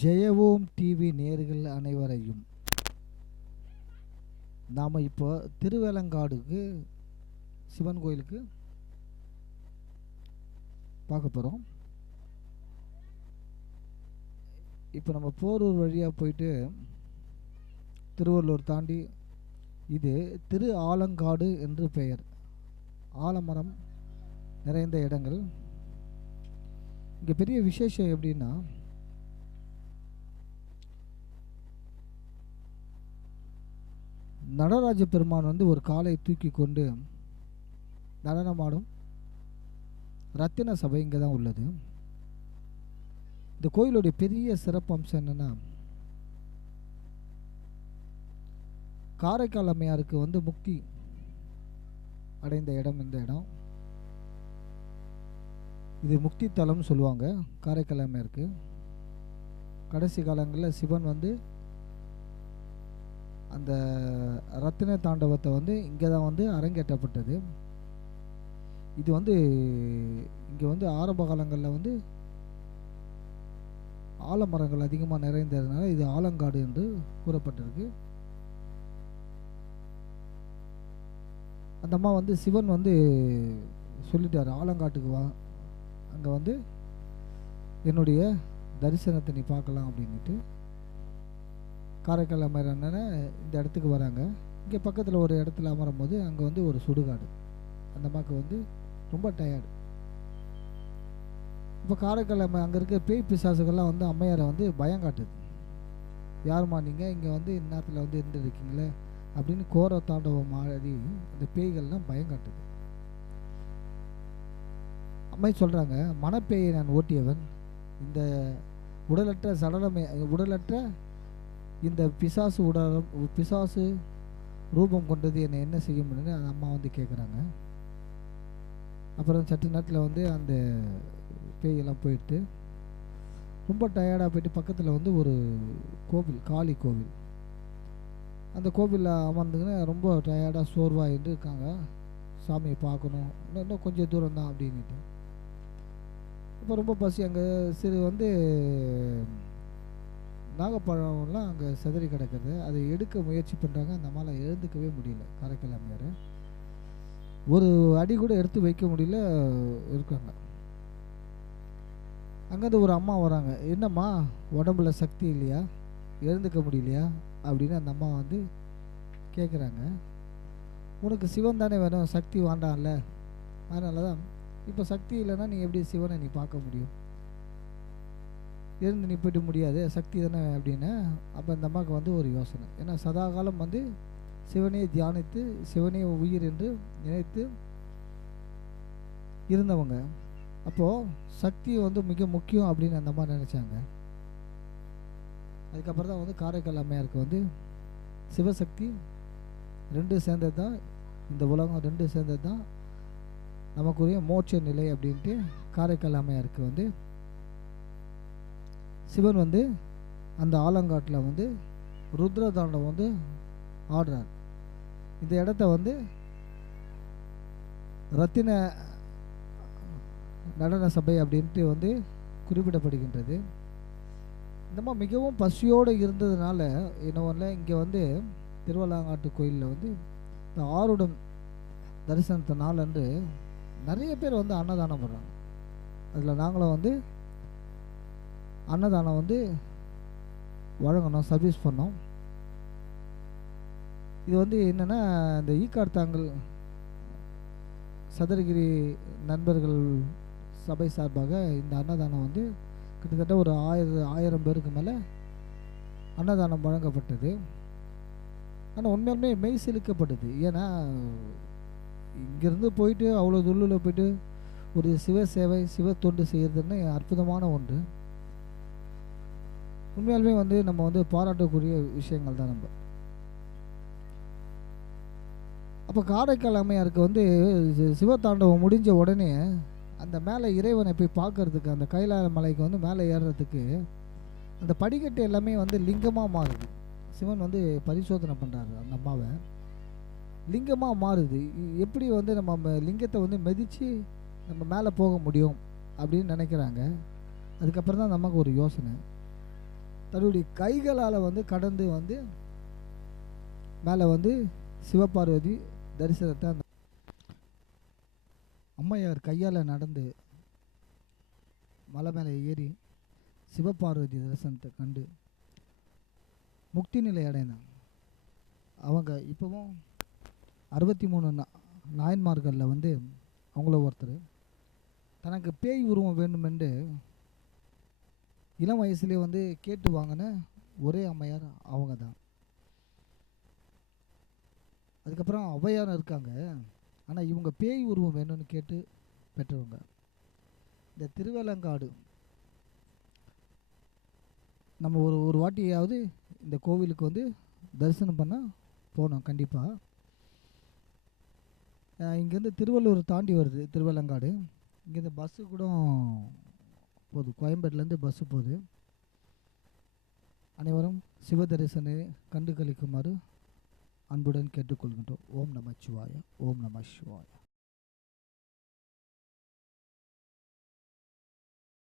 ஜெயவோம் TV நேயர்கள் அனைவரையும் நாம் இப்போ திருவேலங்காடுக்கு சிவன் கோயிலுக்கு பார்க்க போகிறோம். இப்போ நம்ம போரூர் வழியாக போயிட்டு திருவள்ளூர் தாண்டி இது திரு ஆலங்காடு என்று பெயர். ஆலமரம் நிறைந்த இடங்கள். இங்கே பெரிய விசேஷம் எப்படின்னா, நடராஜ பெருமான் வந்து ஒரு காலை தூக்கி கொண்டு நடனமாடும் ரத்தின சபை இங்கே தான் உள்ளது. இந்த கோயிலுடைய பெரிய சிறப்பம்சம் என்னன்னா, காரைக்கால் அம்மையாருக்கு வந்து முக்தி அடைந்த இடம் இந்த இடம். இது முக்தி தலம்னு சொல்லுவாங்க காரைக்கால் அம்மையாருக்கு. கடைசி காலங்களில் சிவன் வந்து அந்த ரத்தின தாண்டவத்தை வந்து இங்கே தான் வந்து அரங்கேற்றப்பட்டது. இது வந்து இங்கே வந்து ஆரம்ப காலங்களில் வந்து ஆலமரங்கள் அதிகமாக நிறைந்ததுனால இது ஆலங்காடு என்று கூறப்பட்டிருக்கு. அந்த அம்மா வந்து சிவன் வந்து சொல்லிட்டார், ஆலங்காட்டுக்கு வா, அங்கே வந்து என்னுடைய தரிசனத்தை நீ பார்க்கலாம் அப்படின்ட்டு. காரைக்கால் அமர இந்த இடத்துக்கு வராங்க. இங்கே பக்கத்தில் ஒரு இடத்துல அமரும் போது அங்கே வந்து ஒரு சுடுகாடு. அந்த அம்மாவுக்கு வந்து ரொம்ப டயர்டு. இப்போ காரைக்கால் அங்கே இருக்க பேய் பிசாசுகள்லாம் வந்து அம்மையாரை வந்து பயம் காட்டுது. யாருமா நீங்கள் இங்கே வந்து இந்நேரத்தில் வந்து இருந்துருக்கீங்களே அப்படின்னு கோர தாண்டவம் ஆடி அந்த பேய்கள்லாம் பயம் காட்டுது. அம்மை சொல்கிறாங்க, மனப்பேயை நான் ஓட்டியவன், இந்த உடலற்ற சடலமே உடலற்ற இந்த பிசாசு ரூபம் கொண்டது என்னை என்ன செய்ய முடியும்னு அந்த அம்மா வந்து கேட்குறாங்க. அப்புறம் சற்று நேரத்தில் வந்து அந்த பேயெல்லாம் போயிட்டு ரொம்ப டயர்டாக போயிட்டு பக்கத்தில் வந்து ஒரு கோவில், காளி கோவில், அந்த கோவிலில் அமர்ந்துங்கன்னா ரொம்ப டயர்டாக சோர்வாகிட்டு இருக்காங்க. சாமியை பார்க்கணும், இன்னும் கொஞ்சம் தூரம் தான் அப்படின்ட்டு. இப்போ ரொம்ப பசி. அங்கே சிறு வந்து நாகப்பழம்லாம் அங்கே செதறி கிடக்குது. அதை எடுக்க முயற்சி பண்ணுறாங்க. அந்த அம்மாவை எழுந்துக்கவே முடியல. காரைக்கால் அம்மையார் ஒரு அடி கூட எடுத்து வைக்க முடியல இருக்காங்க. அங்கேருந்து ஒரு அம்மா வராங்க. என்னம்மா உடம்புல சக்தி இல்லையா, எழுந்துக்க முடியலையா அப்படின்னு அந்த அம்மா வந்து கேட்குறாங்க. உனக்கு சிவன் தானே வேணும், சக்தி வேண்டாம்ல, அதனால தான். இப்போ சக்தி இல்லைன்னா நீ எப்படி சிவனை நீ பார்க்க முடியும், எழுந்து நீ போயிட்டு முடியாது, சக்தி தானே அப்படின்னு. அப்போ அந்த அம்மாவுக்கு வந்து ஒரு யோசனை. ஏன்னா சதா காலம் வந்து சிவனையே தியானித்து சிவனே உயிர் என்று நினைத்து இருந்தவங்க. அப்போது சக்தி வந்து மிக முக்கியம் அப்படின்னு அந்த அம்மா நினச்சாங்க. அதுக்கப்புறம் தான் வந்து காரைக்கால் அம்மையாருக்கு வந்து சிவசக்தி ரெண்டு சேர்ந்தது தான் இந்த உலகம், ரெண்டு சேர்ந்தது தான் நமக்குரிய மோட்ச நிலை அப்படின்ட்டு காரைக்கால் அம்மையாருக்கு வந்து சிவன் வந்து அந்த ஆலங்காட்டில் வந்து ருத்ர தாண்டவம் வந்து ஆடுறார். இந்த இடத்த வந்து ரத்தின நடன சபை அப்படின்ட்டு வந்து குறிப்பிடப்படுகின்றது. இந்தமா மிகவும் பசியோடு இருந்ததுனால என்னவல்ல, இங்கே வந்து திருவள்ளாங்காட்டு கோயிலில் வந்து இந்த ஆருடம் தரிசனத்தை நாளன்று நிறைய பேர் வந்து அன்னதானம் பண்ணுறாங்க. அதில் நாங்களும் வந்து அன்னதானம் வந்து வழங்கணும், சர்வீஸ் பண்ணோம். இது வந்து என்னென்னா, இந்த ஈக்கார்த்தாங்கல் சதுரகிரி நண்பர்கள் சபை சார்பாக இந்த அன்னதானம் வந்து கிட்டத்தட்ட ஒரு 1000 பேருக்கு மேலே அன்னதானம் வழங்கப்பட்டது. ஆனால் உண்மையுமே மெய் சிலுக்கப்பட்டது. ஏன்னா இங்கேருந்து போயிட்டு அவ்வளோ துள்ளில் போயிட்டு ஒரு சிவ சேவை சிவ தொண்டு செய்கிறதுன்னு அற்புதமான ஒன்று. உண்மையாலுமே வந்து நம்ம வந்து பாராட்டக்கூடிய விஷயங்கள் தான். நம்ம அப்போ காரைக்கால் அம்மையாருக்கு வந்து சிவதாண்டவம் முடிஞ்ச உடனே அந்த மேலே இறைவனை போய் பார்க்கறதுக்கு, அந்த கைலாய மலைக்கு வந்து மேலே ஏறுறதுக்கு அந்த படிக்கட்டு எல்லாமே வந்து லிங்கமாக மாறுது. சிவன் வந்து பரிசோதனை பண்ணுறாரு அந்த அம்மாவை, லிங்கமாக மாறுது. எப்படி வந்து நம்ம லிங்கத்தை வந்து மிதித்து நம்ம மேலே போக முடியும் அப்படின்னு நினைக்கிறாங்க. அதுக்கப்புறம் தான் நமக்கு ஒரு யோசனை, தன்னுடைய கைகளால் வந்து கடந்து வந்து மேலே வந்து சிவபார்வதி தரிசனத்தை அந்த அம்மையார் கையால் நடந்து மலை மேலே ஏறி சிவபார்வதி தரிசனத்தை கண்டு முக்தி நிலை அடைந்தாங்க. அவங்க இப்போவும் 63 நாயன்மார்களில் வந்து அவங்கள ஒருத்தர். தனக்கு பேய் உருவம் வேண்டுமென்று இளம் வயசுலேயே வந்து கேட்டு வாங்கின ஒரே அம்மையார் அவங்க தான். அதுக்கப்புறம் ஔவையார் இருக்காங்க. ஆனால் இவங்க பேய் உருவம் வேணும்னு கேட்டு பெற்றவங்க. இந்த திருவேலங்காடு நம்ம ஒரு வாட்டியாவது இந்த கோவிலுக்கு வந்து தரிசனம் பண்ண போனோம் கண்டிப்பாக. இங்கேருந்து திருவள்ளூர் தாண்டி வருது திருவேலங்காடு. இங்கேருந்து பஸ்ஸு கூட போகுது, கோயம்பேட்டிலேருந்து பஸ்ஸு போகுது. அனைவரும் சிவ தரிசனை கண்டு கழிக்குமாறு அன்புடன் கேட்டுக்கொள்கின்றோம். ஓம் நம சிவாய, ஓம் நம சிவாய.